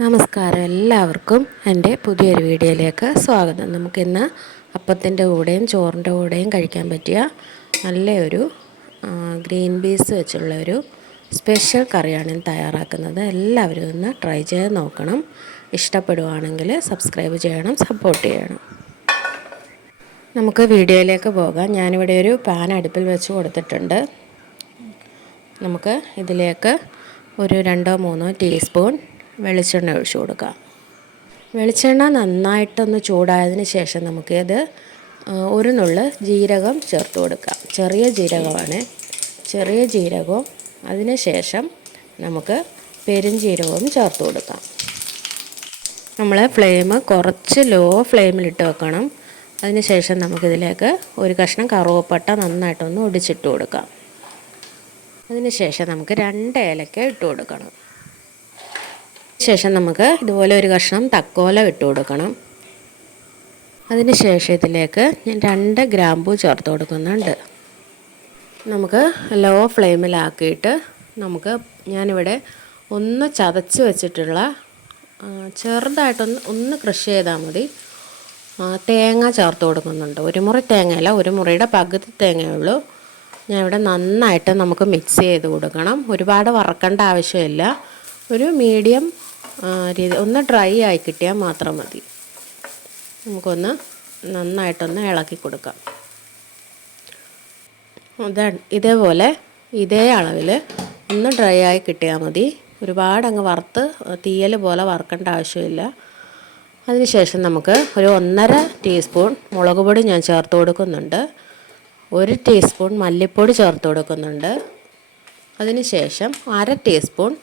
നമസ്കാരം എല്ലാവർക്കും എന്റെ പുതിയൊരു വീഡിയോയിലേക്ക് സ്വാഗതം. നമുക്കിന്ന് അപ്പത്തിന്റെ കൂടെയും ചോറിന്റെ കൂടെയും കഴിക്കാൻ പറ്റിയ നല്ലൊരു ഗ്രീൻ പീസ് വെച്ചുള്ള ഒരു സ്പെഷ്യൽ കറിയാണ് തയ്യാറാക്കുന്നത്. എല്ലാവരും ഒന്ന് ട്രൈ ചെയ്ത് നോക്കണം. ഇഷ്ടപ്പെടുവാണെങ്കിൽ സബ്സ്ക്രൈബ് ചെയ്യണം സപ്പോർട്ട് ചെയ്യണം. നമുക്ക് വീഡിയോയിലേക്ക് പോകാം. ഞാനിവിടെ ഒരു പാൻ അടുപ്പിൽ വെച്ച് കൊടുത്തിട്ടുണ്ട്. നമുക്ക് ഇതിലേക്ക് ഒരു രണ്ടോ മൂന്നോ ടീസ്പൂൺ വെളിച്ചെണ്ണ ഒഴിച്ചു കൊടുക്കുക. വെളിച്ചെണ്ണ നന്നായിട്ടൊന്ന് ചൂടായതിന് ശേഷം നമുക്കിത് ഒരു നുള്ള് ജീരകം ചേർത്ത് കൊടുക്കാം ചെറിയ ജീരകമാണ്. ചെറിയ ജീരകവും അതിന് ശേഷം നമുക്ക് പെരുംജീരകവും ചേർത്ത് കൊടുക്കാം. നമ്മൾ ഫ്ലെയിം കുറച്ച് ലോ ഫ്ലെയിമിലിട്ട് വെക്കണം. അതിന് ശേഷം നമുക്കിതിലേക്ക് ഒരു കഷ്ണം കറുവപ്പട്ട നന്നായിട്ടൊന്ന് ഒടിച്ചിട്ട് കൊടുക്കാം. അതിന് ശേഷം നമുക്ക് രണ്ട് ഏലക്ക ഇട്ട് കൊടുക്കണം. ശേഷം നമുക്ക് ഇതുപോലെ ഒരു കഷ്ണം തക്കോല ഇട്ട് കൊടുക്കണം. അതിന് ശേഷം ഇതിലേക്ക് ഞാൻ രണ്ട് ഗ്രാമ്പൂ ചേർത്ത് കൊടുക്കുന്നുണ്ട്. നമുക്ക് ലോ ഫ്ലെയിമിലാക്കിയിട്ട് നമുക്ക് ഞാനിവിടെ ഒന്ന് ചതച്ച് വെച്ചിട്ടുള്ള ചെറുതായിട്ടൊന്ന് ഒന്ന് കൃഷി ചെയ്താൽ മതി. തേങ്ങ ചേർത്ത് കൊടുക്കുന്നുണ്ട്. ഒരു മുറി തേങ്ങയല്ല ഒരു മുറിയുടെ പകുതി തേങ്ങയുള്ളൂ ഞാൻ ഇവിടെ നന്നായിട്ട് നമുക്ക് മിക്സ് ചെയ്ത് കൊടുക്കണം. ഒരുപാട് വറക്കേണ്ട ആവശ്യമില്ല. ഒരു മീഡിയം രീതി. ഒന്ന് ഡ്രൈ ആയി കിട്ടിയാൽ മാത്രം മതി. നമുക്കൊന്ന് നന്നായിട്ടൊന്ന് ഇളക്കി കൊടുക്കാം. അതാണ് ഇതേപോലെ ഇതേ അളവിൽ ഒന്ന് ഡ്രൈ ആയി കിട്ടിയാൽ മതി. ഒരുപാട് അങ്ങ് വറുത്ത് തീയൽ പോലെ വറുക്കേണ്ട ആവശ്യമില്ല. അതിനുശേഷം നമുക്ക് ഒരു ഒന്നര ടീസ്പൂൺ മുളക് പൊടി ഞാൻ ചേർത്ത് കൊടുക്കുന്നുണ്ട്. ഒരു ടീസ്പൂൺ മല്ലിപ്പൊടി ചേർത്ത് കൊടുക്കുന്നുണ്ട്. അതിനുശേഷം അര ടീസ്പൂൺ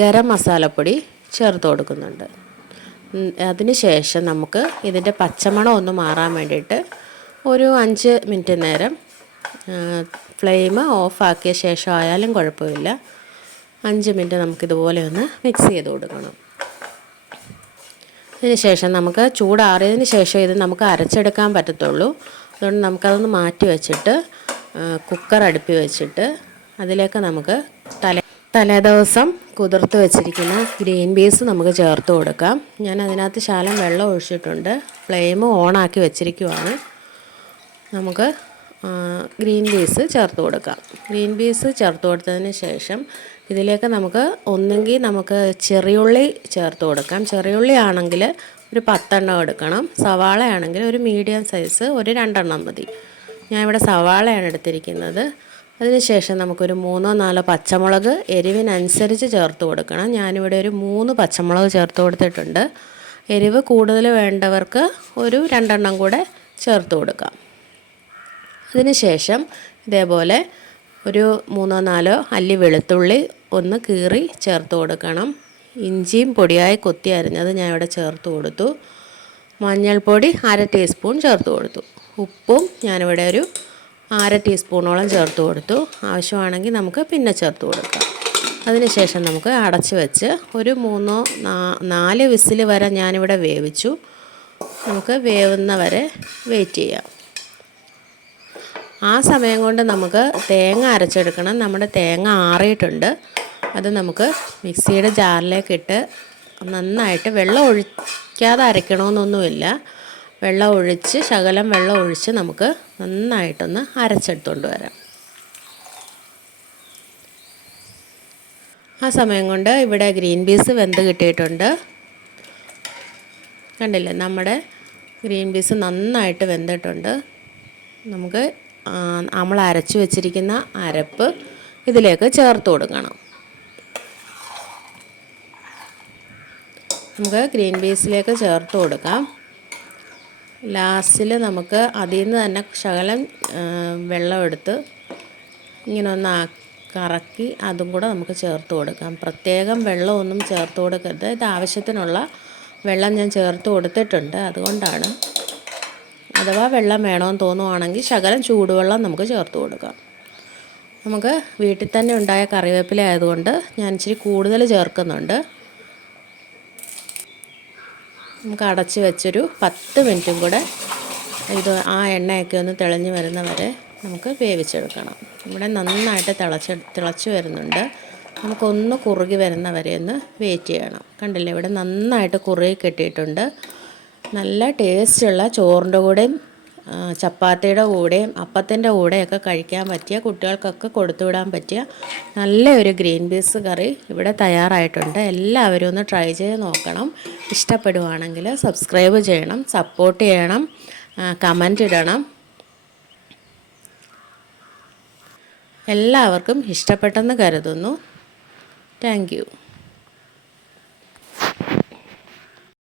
ഗരം മസാലപ്പൊടി ചേർത്ത് കൊടുക്കുന്നുണ്ട്. അതിന് അതിനുശേഷം നമുക്ക് ഇതിന്റെ പച്ചമണം ഒന്ന് മാറാൻ വേണ്ടിയിട്ട് ഒരു അഞ്ച് മിനിറ്റ് നേരം ഫ്ലെയിം ഓഫാക്കിയ ശേഷം ആയാലും കുഴപ്പമില്ല. അഞ്ച് മിനിറ്റ് നമുക്കിതുപോലെ ഒന്ന് മിക്സ് ചെയ്ത് കൊടുക്കണം. അതിന് ശേഷം നമുക്ക് ചൂടാറിയതിന് ശേഷം ഇത് നമുക്ക് അരച്ചെടുക്കാൻ പറ്റത്തുള്ളൂ. അതുകൊണ്ട് നമുക്കതൊന്ന് മാറ്റി വെച്ചിട്ട് കുക്കർ അടുപ്പി വെച്ചിട്ട് അതിലേക്ക് നമുക്ക് തലേ തലേദിവസം കുതിർത്ത് വെച്ചിരിക്കുന്ന ഗ്രീൻ പീസ് നമുക്ക് ചേർത്ത് കൊടുക്കാം. ഞാൻ അതിനകത്ത് ശാലം വെള്ളം ഒഴിച്ചിട്ടുണ്ട്. ഫ്ലെയിം ഓണാക്കി വെച്ചിരിക്കുവാണ്. നമുക്ക് ഗ്രീൻ പീസ് ചേർത്ത് കൊടുക്കാം. ഗ്രീൻ പീസ് ചേർത്ത് കൊടുത്തതിന് ശേഷം ഇതിലേക്ക് നമുക്ക് ഒന്നെങ്കിൽ നമുക്ക് ചെറിയുള്ളി ചേർത്ത് കൊടുക്കാം. ചെറിയുള്ളി ആണെങ്കിൽ ഒരു പത്തെണ്ണം എടുക്കണം. സവാളയാണെങ്കിൽ ഒരു മീഡിയം സൈസ് ഒരു രണ്ടെണ്ണം മതി. ഞാൻ ഇവിടെ സവാളയാണ് എടുത്തിരിക്കുന്നത്. അതിനുശേഷം നമുക്കൊരു മൂന്നോ നാലോ പച്ചമുളക് എരിവിനനുസരിച്ച് ചേർത്ത് കൊടുക്കണം. ഞാനിവിടെ ഒരു മൂന്ന് പച്ചമുളക് ചേർത്ത് കൊടുത്തിട്ടുണ്ട്. എരിവ് കൂടുതൽ വേണ്ടവർക്ക് ഒരു രണ്ടെണ്ണം കൂടെ ചേർത്ത് കൊടുക്കാം. അതിനുശേഷം ഇതേപോലെ ഒരു മൂന്നോ നാലോ അല്ലി വെളുത്തുള്ളി ഒന്ന് കീറി ചേർത്ത് കൊടുക്കണം. ഇഞ്ചിയും പൊടിയായി കൊത്തി അരിഞ്ഞത് ഞാൻ ഇവിടെ ചേർത്ത് കൊടുത്തു. മഞ്ഞൾപ്പൊടി അര ടീസ്പൂൺ ചേർത്ത് കൊടുത്തു. ഉപ്പും ഞാനിവിടെ ഒരു അര ടീസ്പൂണോളം ചേർത്ത് കൊടുത്തു. ആവശ്യമാണെങ്കിൽ നമുക്ക് പിന്നെ ചേർത്ത് കൊടുക്കാം. അതിനുശേഷം നമുക്ക് അടച്ച് വെച്ച് ഒരു മൂന്നോ നാല് വിസിൽ വരെ ഞാനിവിടെ വേവിച്ചു. നമുക്ക് വേവുന്ന വരെ വെയിറ്റ് ചെയ്യാം. ആ സമയം കൊണ്ട് നമുക്ക് തേങ്ങ അരച്ചെടുക്കണം. നമ്മുടെ തേങ്ങ ആറിയിട്ടുണ്ട്. അത് നമുക്ക് മിക്സിയുടെ ജാറിലേക്കിട്ട് നന്നായിട്ട് വെള്ളം ഒഴിക്കാതെ അരയ്ക്കണമെന്നൊന്നുമില്ല. വെള്ളം ഒഴിച്ച് ശകലം വെള്ളം ഒഴിച്ച് നമുക്ക് നന്നായിട്ടൊന്ന് അരച്ചെടുത്തുകൊണ്ട് വരാം. ആ സമയം കൊണ്ട് ഇവിടെ ഗ്രീൻ പീസ് വെന്ത് കിട്ടിയിട്ടുണ്ട്. കണ്ടില്ലേ? നമ്മുടെ ഗ്രീൻ പീസ് നന്നായിട്ട് വെന്തിട്ടുണ്ട്. നമുക്ക് നമ്മൾ അരച്ച് വെച്ചിരിക്കുന്ന അരപ്പ് ഇതിലേക്ക് ചേർത്ത് കൊടുക്കണം. നമുക്ക് ഗ്രീൻ പീസിലേക്ക് ചേർത്ത് കൊടുക്കാം. ലാസ്റ്റിൽ നമുക്ക് അതിൽ നിന്ന് തന്നെ ശകലം വെള്ളമെടുത്ത് ഇങ്ങനെ ഒന്ന് കറക്കി അതും കൂടെ നമുക്ക് ചേർത്ത് കൊടുക്കാം. പ്രത്യേകം വെള്ളമൊന്നും ചേർത്ത് കൊടുക്കരുത്. ഇത് ആവശ്യത്തിനുള്ള വെള്ളം ഞാൻ ചേർത്ത് കൊടുത്തിട്ടുണ്ട്. അതുകൊണ്ടാണ് അഥവാ വെള്ളം വേണമെന്ന് തോന്നുവാണെങ്കിൽ ശകലം ചൂടുവെള്ളം നമുക്ക് ചേർത്ത് കൊടുക്കാം. നമുക്ക് വീട്ടിൽ തന്നെ ഉണ്ടായ കറിവേപ്പില ആയതുകൊണ്ട് ഞാൻ ഇച്ചിരി കൂടുതൽ ചേർക്കുന്നുണ്ട്. നമുക്ക് അടച്ച് വെച്ചൊരു പത്ത് മിനിറ്റും കൂടെ ഇത് ആ എണ്ണയൊക്കെ ഒന്ന് തിളഞ്ഞ് വരുന്ന വരെ നമുക്ക് വേവിച്ചെടുക്കണം. ഇവിടെ നന്നായിട്ട് തിളച്ച് തിളച്ച് വരുന്നുണ്ട്. നമുക്കൊന്ന് കുറുകി വരുന്ന വരെ ഒന്ന് വെയിറ്റ് ചെയ്യണം. കണ്ടില്ലേ? ഇവിടെ നന്നായിട്ട് കുറുകി കിട്ടിയിട്ടുണ്ട്. നല്ല ടേസ്റ്റുള്ള ചോറിന്റെ കൂടെയും ചപ്പാത്തിയുടെ കൂടെയും അപ്പത്തിന്റെ കൂടെയൊക്കെ കഴിക്കാൻ പറ്റിയ കുട്ടികൾക്കൊക്കെ കൊടുത്തുവിടാൻ പറ്റിയ നല്ല ഒരു ഗ്രീൻ പീസ് കറി ഇവിടെ തയ്യാറായിട്ടുണ്ട്. എല്ലാവരും ഒന്ന് ട്രൈ ചെയ്ത് നോക്കണം. ഇഷ്ടപ്പെടുവാണെങ്കിൽ സബ്സ്ക്രൈബ് ചെയ്യണം സപ്പോർട്ട് ചെയ്യണം കമന്റ് ഇടണം. എല്ലാവർക്കും ഇഷ്ടപ്പെട്ടെന്ന് കരുതുന്നു. താങ്ക്